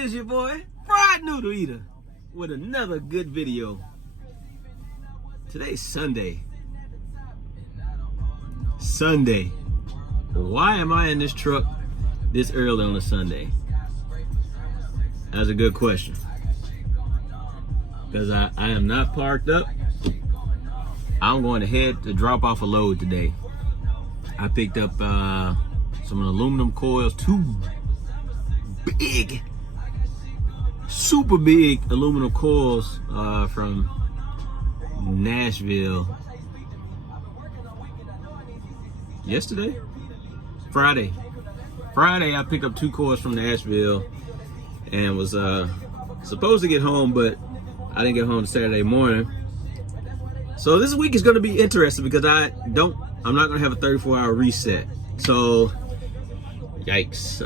is your boy, Fried Noodle Eater, with another good video. Today's Sunday. Why am I in this truck this early on a Sunday? That's a good question. Because I am not parked up. I'm going ahead to drop off a load today. I picked up some aluminum coils, two big, super big aluminum coils from Nashville yesterday? Friday I picked up two coils from Nashville and was supposed to get home, but I didn't get home Saturday morning. So this week is going to be interesting because I'm not going to have a 34-hour reset. So yikes.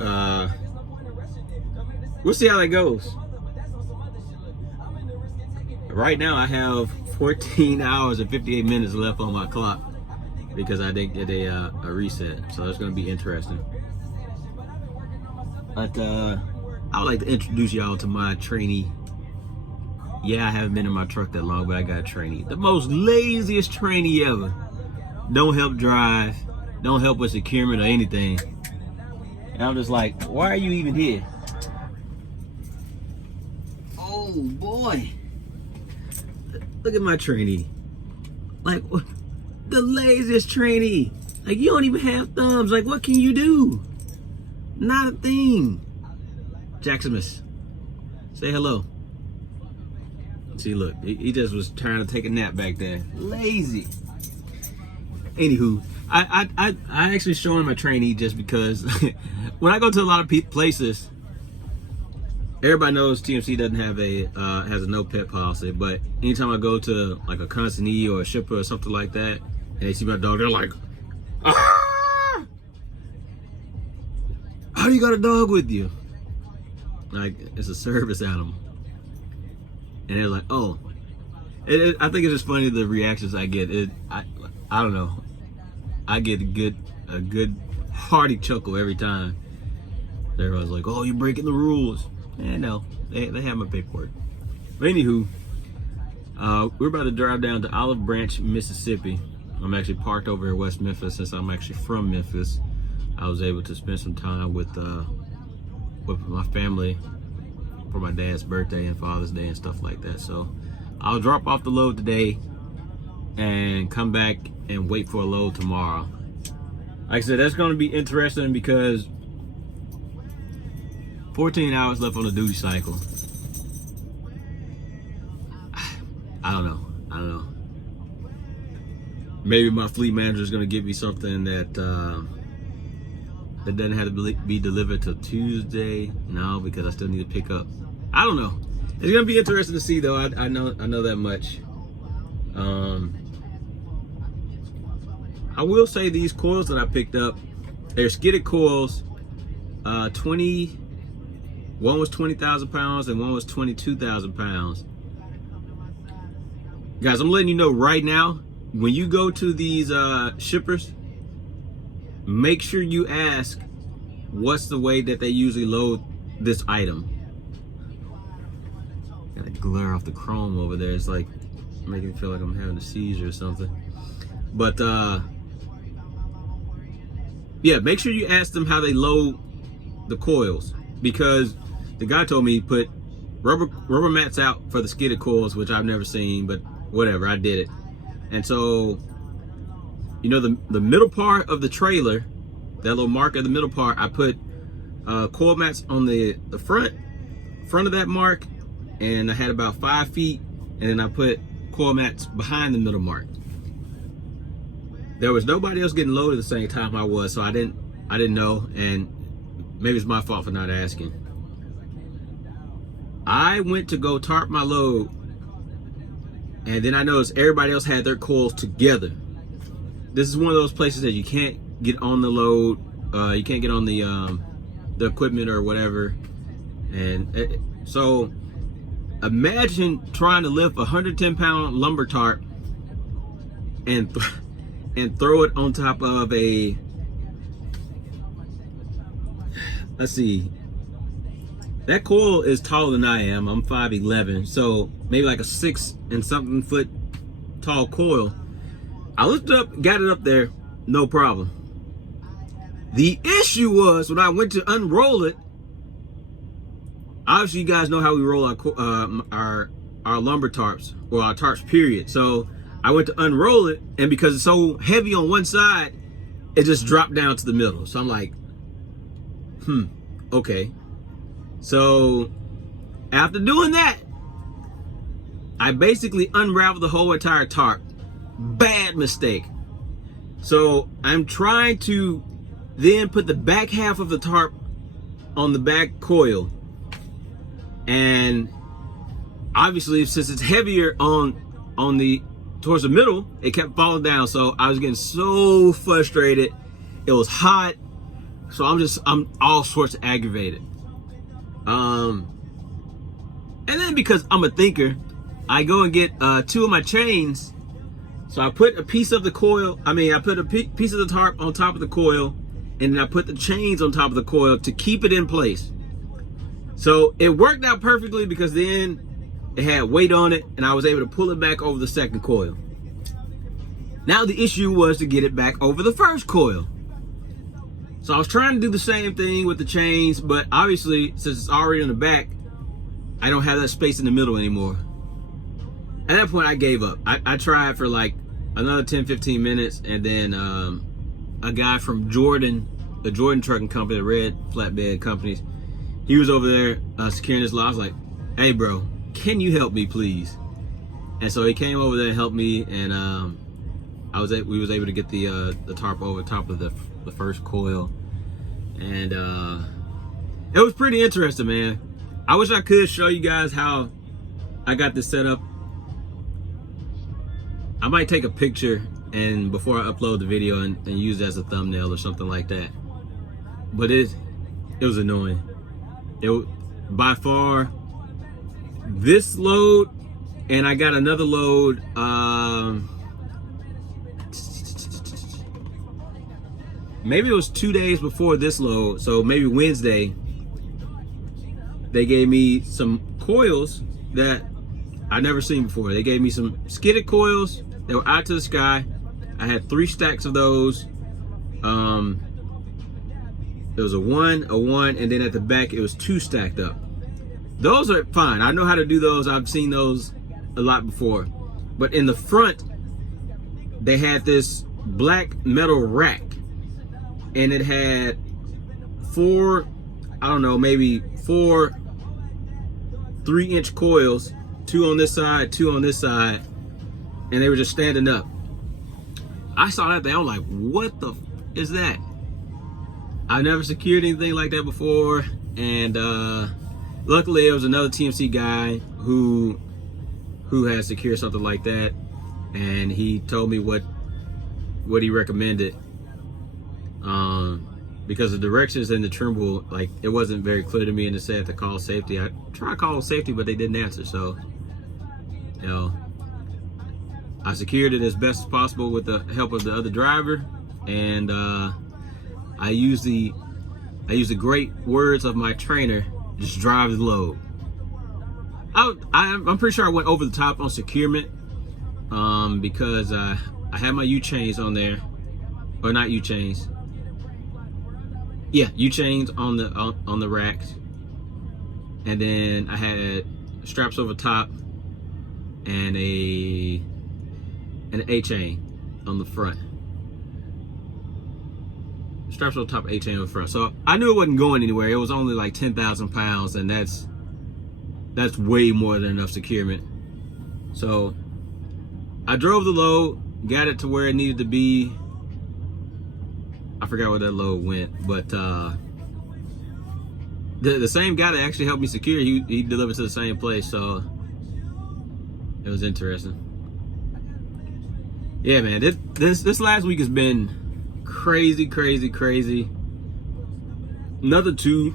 We'll see how that goes. Right now I have 14 hours and 58 minutes left on my clock because I didn't get a reset. So it's going to be interesting. But I would like to introduce y'all to my trainee. Yeah, I haven't been in my truck that long, but I got a trainee. The most laziest trainee ever. Don't help drive. Don't help with securement or anything. And I'm just like, why are you even here? Oh boy. Look at my trainee. Like, the laziest trainee. Like, you don't even have thumbs. Like, what can you do? Not a thing. Jacksonmas, say hello. See, look, he just was trying to take a nap back there. Lazy. Anywho, I actually show him my trainee just because when I go to a lot of places, everybody knows TMC doesn't have has a no pet policy. But anytime I go to like a consignee or a shipper or something like that, and they see my dog, they're like, ah! How do you got a dog with you? Like, it's a service animal. And they're like, oh. I think it's just funny the reactions I get. I don't know. I get a good hearty chuckle every time. Everyone's like, oh, you're breaking the rules. And no, they have my paperwork. But anywho, we're about to drive down to Olive Branch, Mississippi. I'm actually parked over in West Memphis. Since I'm actually from Memphis, I was able to spend some time with my family for my dad's birthday and Father's Day and stuff like that. So I'll drop off the load today and come back and wait for a load tomorrow. Like I said, that's going to be interesting because 14 hours left on the duty cycle. I don't know. Maybe my fleet manager is going to give me something that doesn't have to be delivered till Tuesday. No, because I still need to pick up. I don't know. It's gonna be interesting to see, though. I know that much. I will say these coils that I picked up, they're skidded coils. One was 20,000 pounds and one was 22,000 pounds. Guys, I'm letting you know right now, when you go to these shippers, make sure you ask what's the way that they usually load this item. Got a glare off the chrome over there. It's like making me feel like I'm having a seizure or something. But yeah, make sure you ask them how they load the coils, because the guy told me he put rubber mats out for the skidded coils, which I've never seen, but whatever, I did it. And so, you know, the middle part of the trailer, that little mark at the middle part, I put coil mats on the front of that mark, and I had about 5 feet, and then I put coil mats behind the middle mark. There was nobody else getting loaded at the same time I was, so I didn't know, and maybe it's my fault for not asking. I went to go tarp my load, and then I noticed everybody else had their coils together. This is one of those places that you can't get on the load, you can't get on the equipment or whatever. And so imagine trying to lift a 110-pound lumber tarp and throw it on top of a, let's see, that coil is taller than I am. I'm 5'11", so maybe like a 6 and something foot tall coil. I lifted up, got it up there, no problem. The issue was when I went to unroll it. Obviously, you guys know how we roll our lumber tarps, or our tarps, period. So I went to unroll it, and because it's so heavy on one side, it just dropped down to the middle. So I'm like, okay. So after doing that, I basically unraveled the whole entire tarp. Bad mistake. So I'm trying to then put the back half of the tarp on the back coil. And obviously, since it's heavier on the towards the middle, it kept falling down. So I was getting so frustrated. It was hot. So I'm all sorts of aggravated. And then because I'm a thinker, I go and get 2 of my chains. So I put a piece of the coil, I put a piece of the tarp on top of the coil, and then I put the chains on top of the coil to keep it in place. So it worked out perfectly because then it had weight on it and I was able to pull it back over the second coil. Now the issue was to get it back over the first coil. So I was trying to do the same thing with the chains, but obviously since it's already in the back, I don't have that space in the middle anymore. At that point I gave up. I tried for like another 10-15 minutes, and then a guy from Jordan, the Jordan Trucking Company, the red flatbed companies, he was over there securing this load. I was like, hey bro, can you help me please? And so he came over there and helped me, and we was able to get the tarp over top of the first coil. And it was pretty interesting, man. I wish I could show you guys how I got this set up. I might take a picture and before I upload the video and use it as a thumbnail or something like that. But it was annoying. By far, this load, and I got another load, maybe it was 2 days before this load, so maybe Wednesday, they gave me some coils that I never seen before. They gave me some skidded coils that were out to the sky. I had 3 stacks of those. There was a one, and then at the back it was 2 stacked up. Those are fine. I know how to do those. I've seen those a lot before. But in the front, they had this black metal rack, and it had 4, I don't know, maybe 4 3-inch coils, 2 on this side, 2 on this side, and they were just standing up. I saw that thing, I was like, what the is that? I never secured anything like that before, and luckily it was another TMC guy who had secured something like that, and he told me what he recommended. Because the directions in the Trimble, like, it wasn't very clear to me, and it said to call safety. I tried calling safety, but they didn't answer. So, you know, I secured it as best as possible with the help of the other driver, and I used the great words of my trainer: just drive the load. I'm pretty sure I went over the top on securement, because I had my U-chains on there, or not U-chains. Yeah, U-chains on the racks, and then I had straps over top and an A-chain on the front. Straps over top, A-chain on the front. So I knew it wasn't going anywhere. It was only like 10,000 pounds, and that's way more than enough securement. So I drove the load, got it to where it needed to be. I forgot where that load went, but the same guy that actually helped me secure, he delivered to the same place, so it was interesting. Yeah, man, this last week has been crazy. Another two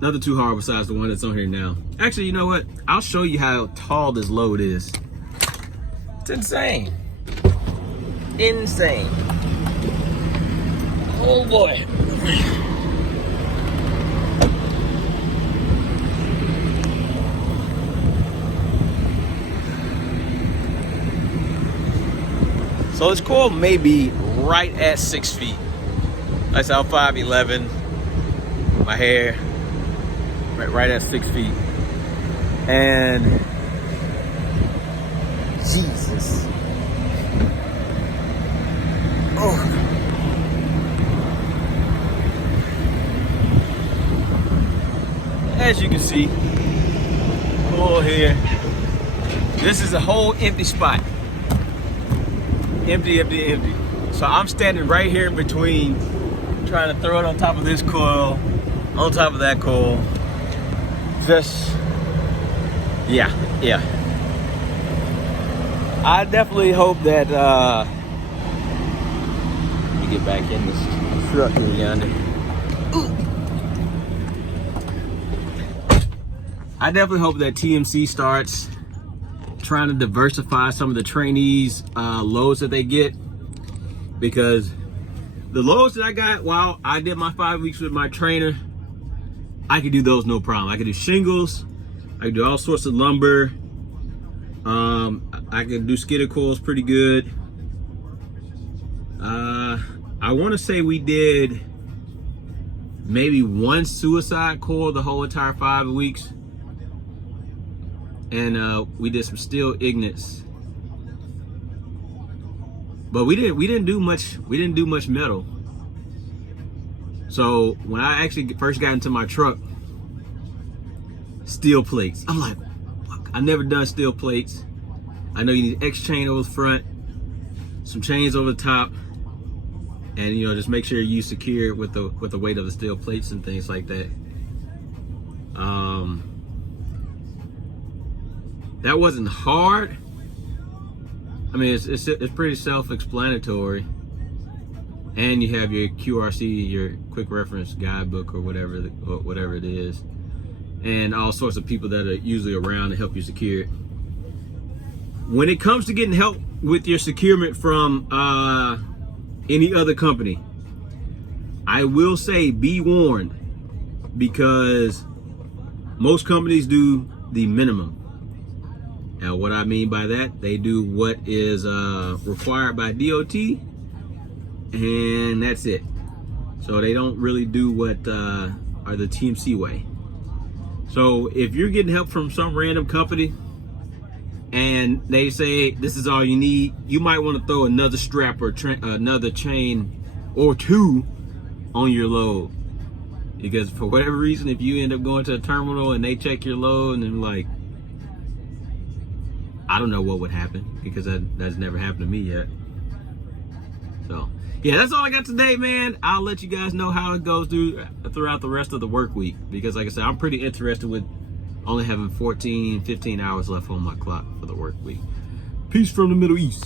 hard besides the one that's on here now. Actually, you know what? I'll show you how tall this load is. It's insane. Insane. Oh boy. So this coil may be right at 6 feet. I said I'm 5'11". My hair right at 6 feet. And Jesus. Oh. As you can see, coil here. This is a whole empty spot. Empty. So I'm standing right here in between, trying to throw it on top of this coil, on top of that coil. Just, yeah. I definitely hope that, let me get back in this truck here yonder. I definitely hope that TMC starts trying to diversify some of the trainees' loads that they get, because the loads that I got while I did my 5 weeks with my trainer, I could do those no problem. I could do shingles, I could do all sorts of lumber, I could do skidder coils pretty good. I want to say we did maybe one suicide coil the whole entire 5 weeks. And we did some steel ignits, but we didn't do much metal. So when I actually first got into my truck, steel plates, I'm like, fuck, I never done steel plates. I know you need X chain over the front, some chains over the top, and you know, just make sure you secure it with the weight of the steel plates and things like that. That wasn't hard. I mean, it's pretty self-explanatory. And you have your QRC, your quick reference guidebook, or whatever it is, and all sorts of people that are usually around to help you secure it. When it comes to getting help with your securement from any other company, I will say be warned, because most companies do the minimum. Now, what I mean by that, they do what is required by DOT, and that's it. So they don't really do what are the TMC way. So if you're getting help from some random company and they say this is all you need, you might want to throw another strap or another chain or two on your load, because for whatever reason, if you end up going to a terminal and they check your load and they're like, I don't know what would happen, because that's never happened to me yet. So yeah, that's all I got today, man. I'll let you guys know how it goes throughout the rest of the work week, because like I said, I'm pretty interested with only having 15 hours left on my clock for the work week. Peace from the Middle East.